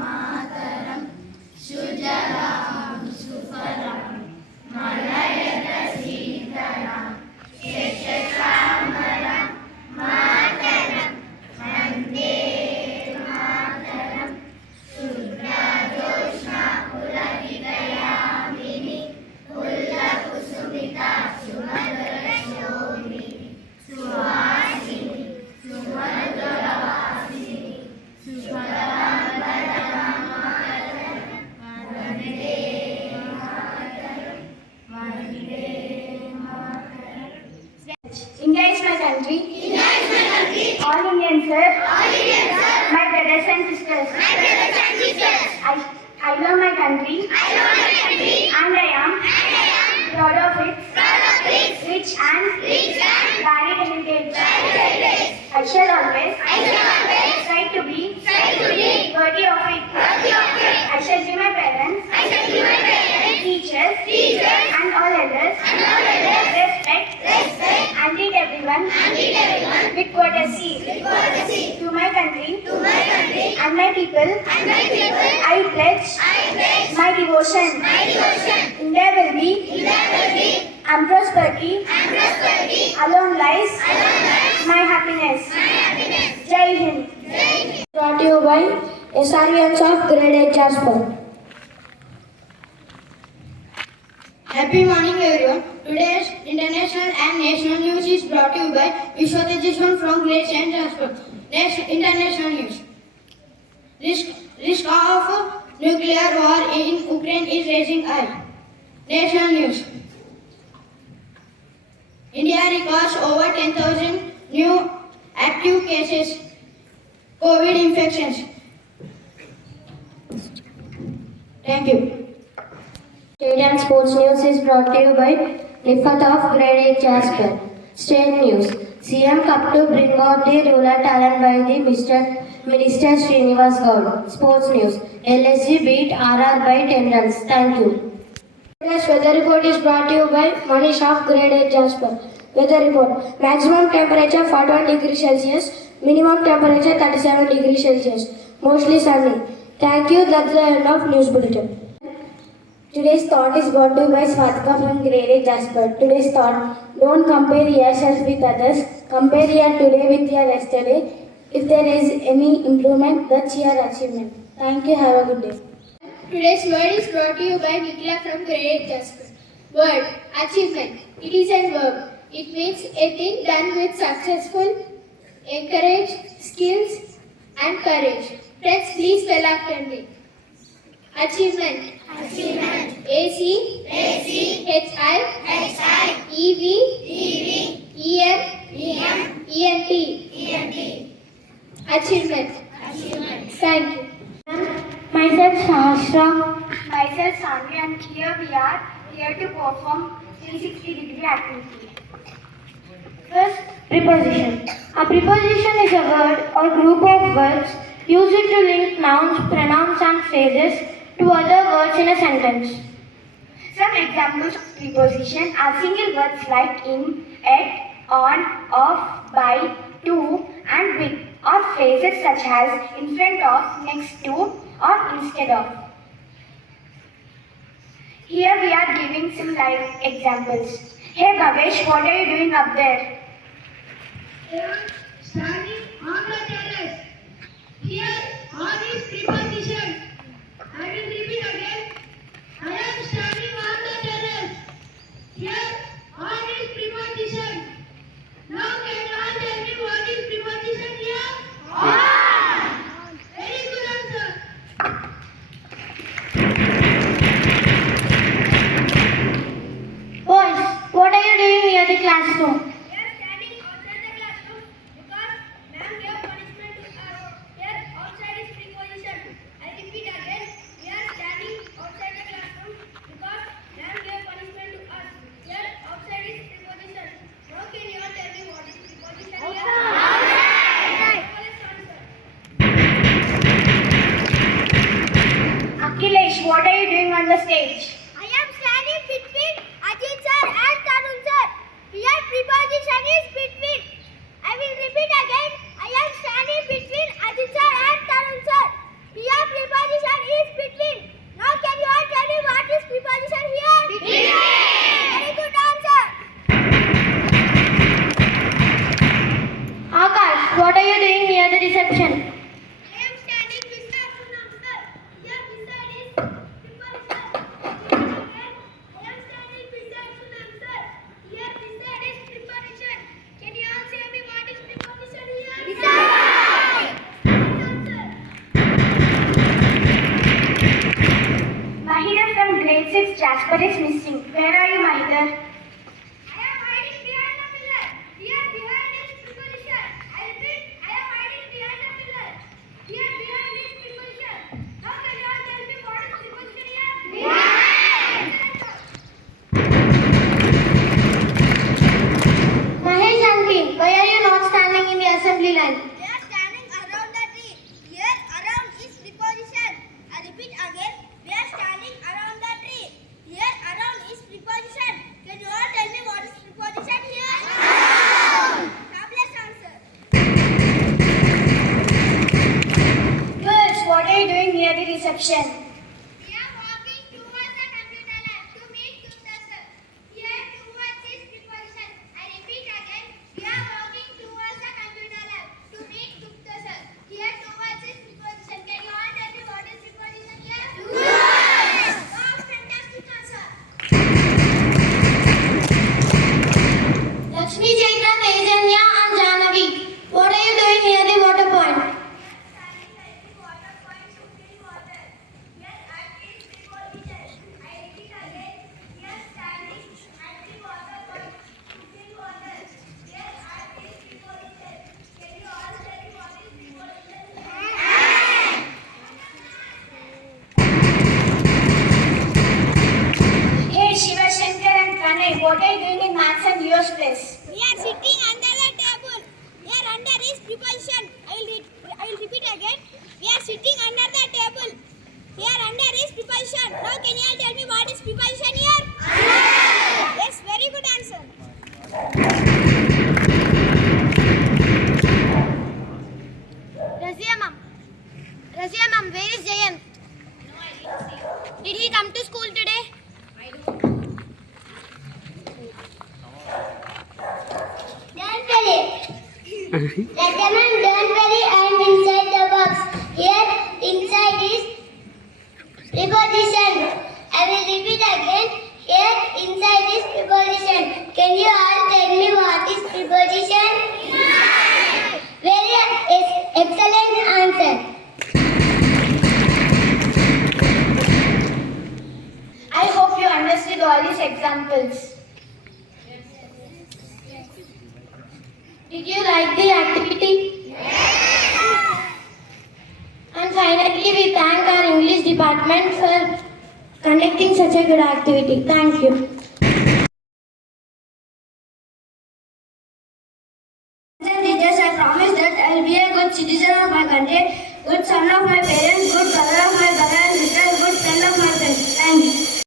मातरम सुजलां सुफलां मलयजशीतलां शस्यश्यामलां मातरं वन्दे मातरं शुभ्रजोत्स्ना पुलकितयामिनी पुल्लकुसुमिता सुमधुरशोभिनी सुहासिनी सुमधुरवासिनी सुफलां वरदां मातरं वन्दे मातरं वन्दे मातरं. India is my country. India is my country. All Indians, sir. All Indians, sir. My brothers and sisters. My brothers and sisters. I love my country. I love my country. And I am proud of its rich and varied heritage. I shall always try to be worthy of it. I shall give my parents, teachers, and all others respect and treat everyone with courtesy. To my country and my people, I pledge my devotion. India will be and prosperity alone lies my happiness. Jai Hind. Brought to you by SRVMs of Grade-VIII Jasper. Happy morning everyone. Today's international and national news is brought to you by Vishwatejan from Grade-VIII Jasper. Next international news. Risk of nuclear war in Ukraine is raising high. National news. India records over 10,000 new active cases COVID infections. Thank you. State and sports news is brought to you by Nifat of Grade-VIII Jasper. State news. CM Cup to bring out the rural talent by the Minister Srinivas Gaud. Sports news. LSG beat RR by 10 runs. Thank you. Today's weather report is brought to you by Manish of Grade-VIII Jasper. Weather report. Maximum temperature 41 degrees Celsius. Minimum temperature 37 degrees Celsius. Mostly sunny. Thank you. That's the end of news bulletin. Today's thought is brought to you by Swatika from Grade-VIII Jasper. Today's thought: don't compare yourself with others. Compare your today with your yesterday. If there is any improvement, that's your achievement. Thank you. Have a good day. Today's word is brought to you by Nikla from Grade-VIII Jasper. Word, achievement. It is a verb. It means a thing done with successful, encourage, skills and courage. Friends, please spell after me. Achievement. A-C-H-I-E-V-E-M-E-N-T. Achievement. Thank you. Myself Sahasra. Myself Sandhya, and here we are here to perform 360-degree activity. First, preposition. A preposition is a word or group of words used to link nouns, pronouns and phrases to other words in a sentence. Some examples of preposition are single words like in, at, on, off, by, to and with, or phrases such as in front of, next to or instead of. Here we are giving some live examples. Hey Bhavesh, what are you doing up there? I am standing on the terrace. Here on is preposition. I will repeat again. I am standing on the terrace. Here on is preposition. Now can all tell me what is preposition here? On. Very good answer. Boys, what are you doing near the classroom? We are standing outside the classroom because ma'am gave punishment to us. Here outside is preposition. is Jasper is missing. Where are you, Mahidar? I am hiding behind the pillar. Here behind is preposition. I repeat, I am hiding behind the pillar. Here behind is preposition. Now can you all tell me what is preposition here? Behind. Mahesh Aunty, why are you not standing in the assembly line? They are standing around the tree. Here around is preposition. I repeat again. We are standing around the tree. Here around is preposition. Can you all tell me what is preposition here? Fabulous answer. Girls, what are you doing near the reception? We are walking towards the computer lab to meet Tutor. Here towards is preposition. I repeat again. We are walking towards the computer lab to meet Tutor. Here towards is preposition. Can you all tell me what is preposition here? Towards. Wow, fantastic answer. Lakshmi, Chaitra, Tejanya and Janavi, what are you doing near the water point? Standing at the water point to fill water. Here at is preposition. I repeat again. We are standing at the water point to fill water. Here at is preposition. Can you all tell me what is preposition? Hey, Shiva, Shankar and Pranay, what are you doing in Maths and Leo's place? We are sitting under the table. Here under is preposition. I will repeat again. We are sitting under the table. Here under is preposition. Now can you all tell me what is preposition here? Yes, very good answer. Razia ma'am, where is Jayant? No, I didn't see. Did he come to school today? Don't worry. Recommend don't worry and inside the box. Here inside is preposition. I will repeat again. Here inside is preposition. Can you all tell me what is preposition? Very excellent answer. I hope you understood all these examples. Did you like the activity? And finally, we thank our English department for conducting such a good activity. Thank you. Teachers, I promise that I will be a good citizen of my country, good son of my parents, good brother of my brother and sister, good friend of my friends. Thank you.